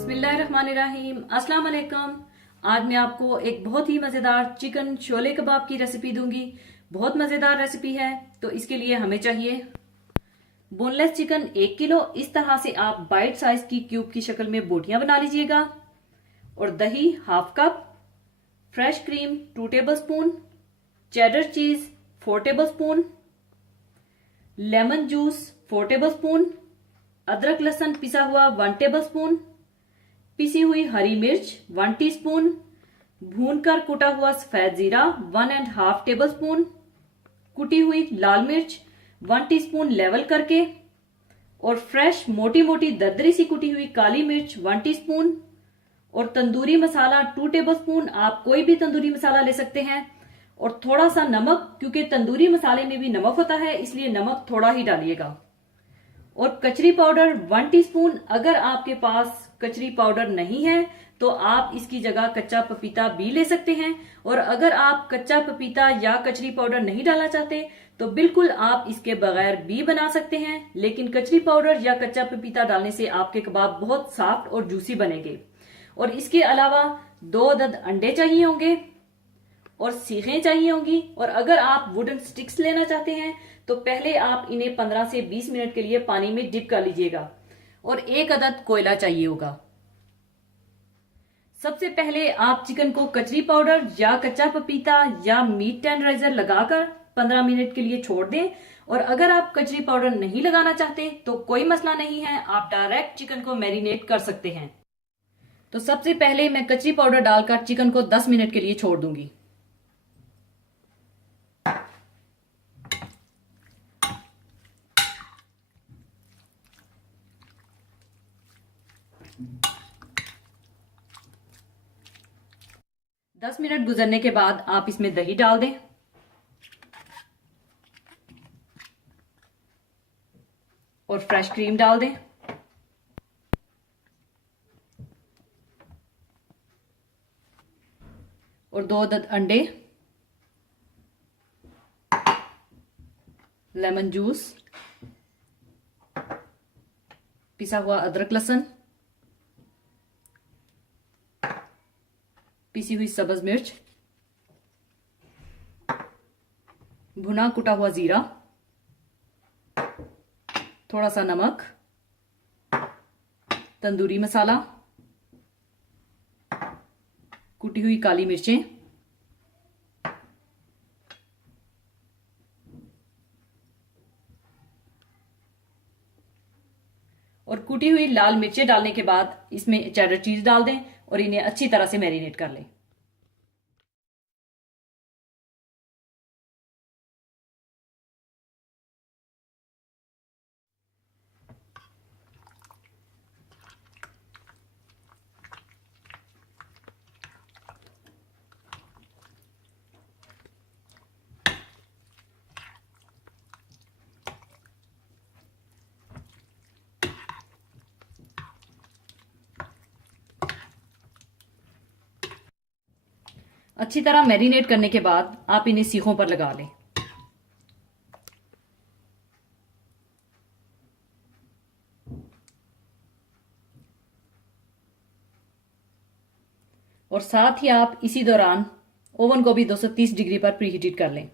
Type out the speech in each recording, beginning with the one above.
बिस्मिल्लाहिर्रहमानिर्रहीम। अस्सलाम वालेकुम। आज मैं आपको एक बहुत ही मज़ेदार चिकन शोले कबाब की रेसिपी दूंगी। बहुत मज़ेदार रेसिपी है। तो इसके लिए हमें चाहिए बोनलेस चिकन 1 किलो। इस तरह से आप बाइट साइज की क्यूब की शक्ल में बोटियां बना लीजिएगा। और दही half cup, fresh cream 2 table spoon, cheddar चीज 4 table spoon, lemon juice 4 table spoon, अदरक लहसुन पिसा हुआ 1 टेबल स्पून, पिसी हुई हरी मिर्च 1 टीस्पून, भूनकर कुटा हुआ सफेद जीरा 1.5 टेबल स्पून, कुटी हुई लाल मिर्च 1 टीस्पून लेवल करके, और फ्रेश मोटी मोटी दरदरी सी कुटी हुई काली मिर्च 1 टीस्पून, और तंदूरी मसाला 2 टेबल स्पून। आप कोई भी तंदूरी मसाला ले सकते हैं। और थोड़ा सा नमक, क्योंकि तंदूरी मसाले में भी नमक होता है, इसलिए नमक थोड़ा ही डालिएगा। और कचरी पाउडर 1 टीस्पून। अगर आपके पास कचरी पाउडर नहीं है तो आप इसकी जगह कच्चा पपीता भी ले सकते हैं। और अगर आप कच्चा पपीता या कचरी पाउडर नहीं डालना चाहते तो बिल्कुल आप इसके बगैर भी बना सकते हैं, लेकिन कचरी पाउडर या कच्चा पपीता डालने से आपके कबाब बहुत सॉफ्ट और जूसी बनेंगे। और इसके अलावा 2 अदद अंडे चाहिए होंगे और सीखें चाहिए होंगी। और अगर आप वुडन स्टिक्स लेना चाहते हैं तो पहले आप इन्हें 15 से 20 मिनट के लिए पानी में डिप कर लीजिएगा। और 1 अदद कोयला चाहिए होगा। सबसे पहले आप चिकन को कचरी पाउडर या कच्चा पपीता या मीट टेंडराइजर लगाकर 15 मिनट के लिए छोड़ दें। और अगर आप कचरी पाउडर नहीं लगाना चाहते तो कोई मसला नहीं है, आप डायरेक्ट चिकन को मैरिनेट कर सकते हैं। तो सबसे पहले मैं कचरी पाउडर डालकर चिकन को 10 मिनट के लिए छोड़ दूंगी। दस मिनट गुजरने के बाद आप इसमें दही डाल दें और फ्रेश क्रीम डाल दें और 2 अदद अंडे, लेमन जूस, पिसा हुआ अदरक लहसुन, पिसी हुई सब्ज मिर्च, भुना कुटा हुआ जीरा, थोड़ा सा नमक, तंदूरी मसाला, कुटी हुई काली मिर्चें, और कुटी हुई लाल मिर्चें डालने के बाद इसमें चेडर चीज डाल दें और इन्हें अच्छी तरह से मैरिनेट कर लें। अच्छी तरह मैरिनेट करने के बाद आप इन्हें सीखों पर लगा लें। और साथ ही आप इसी दौरान ओवन को भी 230 डिग्री पर प्रीहीटेड कर लें।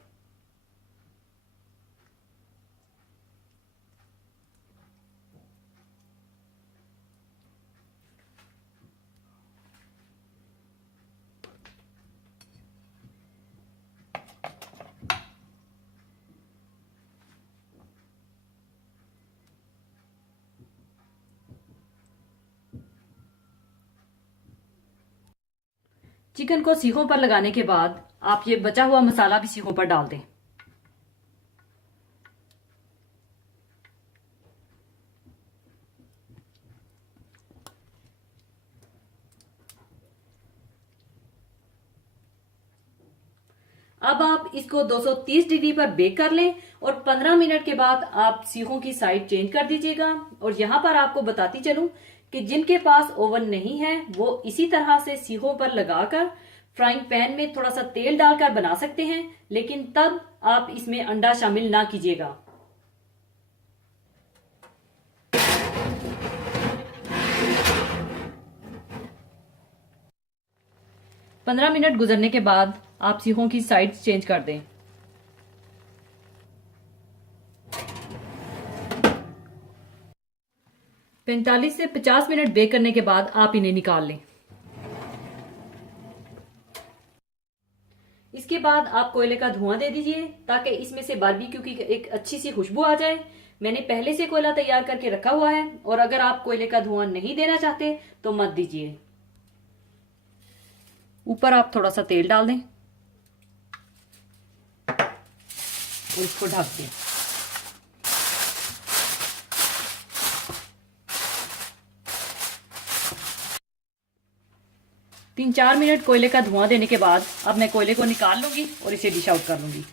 चिकन को सीखों पर लगाने के बाद आप ये बचा हुआ मसाला भी सीखों पर डाल दें। अब आप इसको 230 डिग्री पर बेक कर लें और 15 मिनट के बाद आप सीखों की साइड चेंज कर दीजिएगा। और यहां पर आपको बताती चलूं कि जिनके पास ओवन नहीं है वो इसी तरह से सीखों पर लगाकर फ्राइंग पैन में थोड़ा सा तेल डालकर बना सकते हैं, लेकिन तब आप इसमें अंडा शामिल ना कीजिएगा। 15 मिनट गुजरने के बाद आप सीहों की साइड्स चेंज कर दें। पैंतालीस से 50 मिनट बेक करने के बाद आप इन्हें निकाल लें। इसके बाद आप कोयले का धुआं दे दीजिए ताकि इसमें से बारबेक्यू की एक अच्छी सी खुशबू आ जाए। मैंने पहले से कोयला तैयार करके रखा हुआ है, और अगर आप कोयले का धुआं नहीं देना चाहते तो मत दीजिए। ऊपर आप थोड़ा सा तेल डाल दें और इसको ढक दें। तीन 4 मिनट कोयले का धुआं देने के बाद अब मैं कोयले को निकाल लूंगी और इसे डिश आउट कर लूंगी।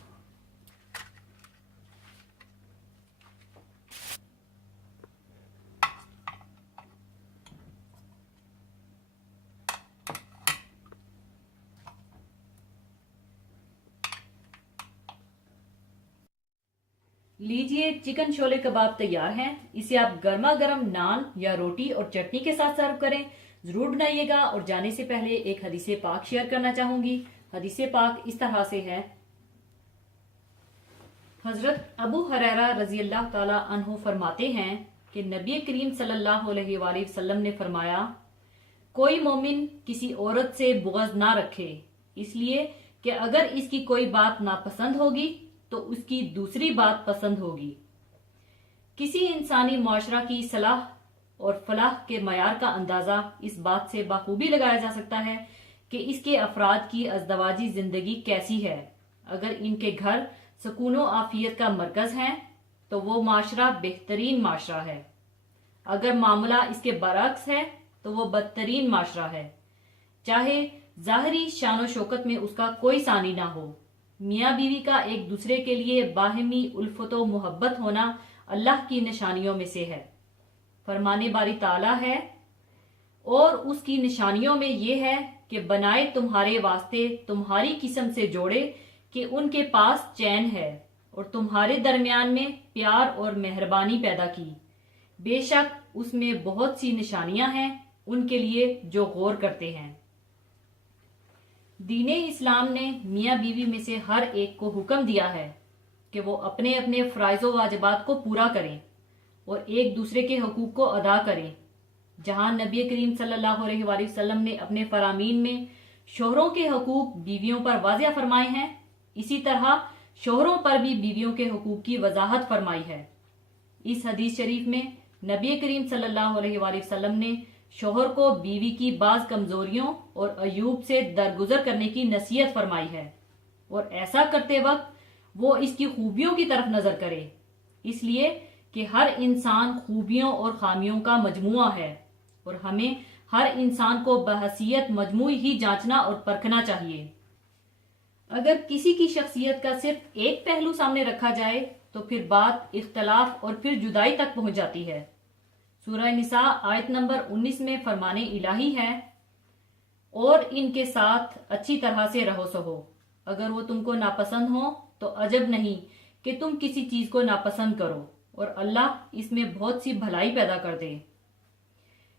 लीजिए, चिकन शोले कबाब तैयार हैं। इसे आप गर्मा गर्म नान या रोटी और चटनी के साथ सर्व करें। जरूर बनाइएगा। और जाने से पहले एक हदीसे पाक शेयर करना चाहूंगी। हदीसे पाक इस तरह से है। हजरत अबू हुरैरा रजी अल्लाह ताला अन्हु फरमाते हैं कि नबी करीम सल्लल्लाहु अलैहि वसल्लम ने फरमाया, कोई मोमिन किसी औरत से बुग़्ज़ ना रखे, इसलिए कि अगर इसकी कोई बात नापसंद होगी तो उसकी दूसरी बात पसंद होगी। किसी इंसानी मुआशरा की सलाह और फलाह के मयार का अंदाजा इस बात से बखूबी लगाया जा सकता है कि इसके अफराद की अज़दवाजी जिंदगी कैसी है। अगर इनके घर सुकूनो आफियत का मरकज है तो वो माशरा बेहतरीन माशरा है। अगर मामला इसके बरअक्स है तो वो बदतरीन माशरा है, चाहे जाहिरी शानो शौकत में उसका कोई सानी ना हो। मियाँ बीवी का एक दूसरे के लिए बाहिमी उल्फतो मोहब्बत होना अल्लाह की निशानियों में से है। फरमाने बारी ताला है, और उसकी निशानियों में ये है कि बनाए तुम्हारे वास्ते तुम्हारी किस्म से जोड़े कि उनके पास चैन है, और तुम्हारे दरमियान में प्यार और मेहरबानी पैदा की। बेशक उसमें बहुत सी निशानियां हैं उनके लिए जो गौर करते हैं। दीने इस्लाम ने मियाँ बीवी में से हर एक को हुक्म दिया है कि वो अपने अपने फ़राइज़ व वाजिबात को पूरा करें और एक दूसरे के हकूक़ को अदा करें। जहां नबी करीम सल्लल्लाहु अलैहि वसल्लम ने अपने फरामीन में शोहरों के हकूक़ बीवियों पर वाज़िया फरमाए हैं, इसी तरह शोहरों पर भी बीवियों के हकूक़ की वजाहत फरमाई है। इस हदीस शरीफ में नबी करीम सल्लल्लाहु अलैहि वसल्लम ने शोहर को बीवी की बाज कमजोरियों और अयूब से दरगुजर करने की नसीहत फरमाई है, और ऐसा करते वक्त वो इसकी खूबियों की तरफ नजर करे, इसलिए कि हर इंसान खूबियों और खामियों का मजमुआ है और हमें हर इंसान को बहसीयत मजमूई ही जांचना और परखना चाहिए। अगर किसी की शख्सियत का सिर्फ एक पहलू सामने रखा जाए तो फिर बात इख्तलाफ और फिर जुदाई तक पहुंच जाती है। सूरह निसा आयत नंबर 19 में फरमाने इलाही है, और इनके साथ अच्छी तरह से रहो सहो। अगर वो तुमको नापसंद हो तो अजब नहीं कि तुम किसी चीज को नापसंद करो, और अल्लाह इसमें बहुत सी भलाई पैदा कर दे।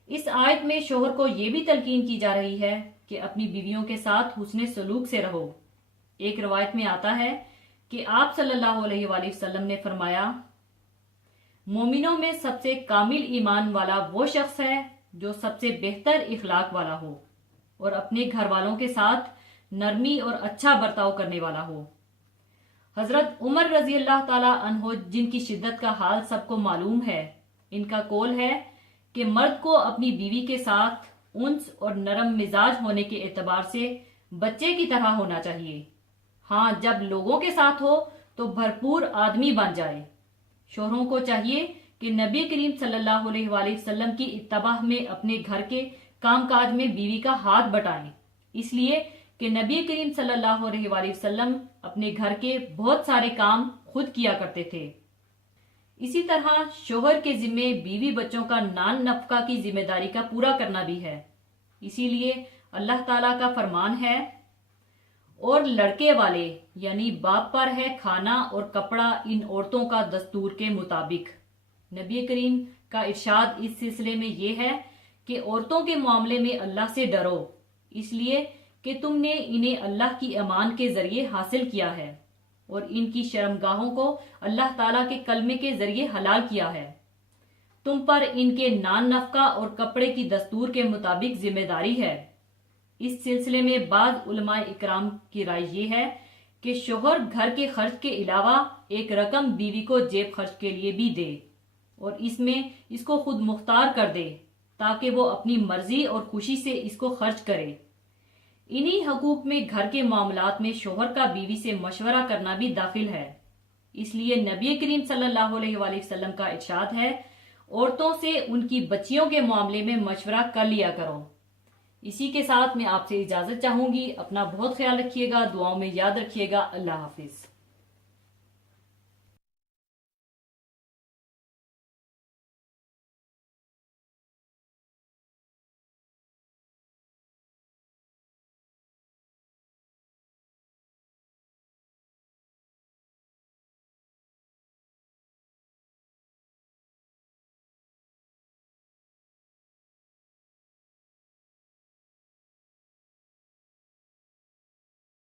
इस आयत में शोहर को यह भी तलकीन की जा रही है कि अपनी बीवियों के साथ हुस्ने सलूक से रहो। एक रवायत में आता है कि आप सल्लल्लाहु अलैहि वसल्लम ने फरमाया, मोमिनों में सबसे कामिल ईमान वाला वो शख्स है जो सबसे बेहतर इखलाक वाला हो और अपने घर वालों के साथ नरमी और अच्छा बर्ताव करने वाला हो। हजरत उमर रजी अल्लाह ताला अन्हो, जिनकी शिद्दत का हाल सबको मालूम है, इनका कौल है कि मर्द को अपनी बीवी के साथ उन्स और नरम मिजाज होने के एतबार से बच्चे की तरह होना चाहिए। हाँ, जब लोगों के साथ हो तो भरपूर आदमी बन जाए। शोहरों को चाहिए कि नबी करीम सल्लल्लाहु अलैहि वसल्लम की इत्तबाह में अपने घर के कामकाज में बीवी का हाथ बटाएं, इसलिए कि नबी करीम सल्लल्लाहु अलैहि वसल्लम अपने घर के बहुत सारे काम खुद किया करते थे। इसी तरह शोहर के जिम्मे बीवी बच्चों का नान नफका की जिम्मेदारी का पूरा करना भी है। इसीलिए अल्लाह ताला का फरमान है, और लड़के वाले यानी बाप पर है खाना और कपड़ा इन औरतों का दस्तूर के मुताबिक। नबी करीम का इरशाद इस सिलसिले में यह है कि औरतों के मामले में अल्लाह से डरो, इसलिए कि तुमने इन्हें अल्लाह की अमान के जरिए हासिल किया है और इनकी शर्मगाहों को अल्लाह ताला के कलमे के जरिए हलाल किया है। तुम पर इनके नान नफका और कपड़े की दस्तूर के मुताबिक जिम्मेदारी है। इस सिलसिले में बाद उलमाए इकराम की राय ये है कि शोहर घर के खर्च के अलावा एक रकम बीवी को जेब खर्च के लिए भी दे और इसमें इसको खुद मुख्तार कर दे ताकि वो अपनी मर्जी और खुशी से इसको खर्च करे। इन्हीं हकूक में घर के मामलात में शोहर का बीवी से मशवरा करना भी दाखिल है। इसलिए नबी करीम सल्लल्लाहु अलैहि वसल्लम का इरशाद है, औरतों से उनकी बच्चियों के मामले में मशवरा कर लिया करो। इसी के साथ मैं आपसे इजाजत चाहूंगी। अपना बहुत ख्याल रखिएगा, दुआओं में याद रखिएगा। अल्लाह हाफिज।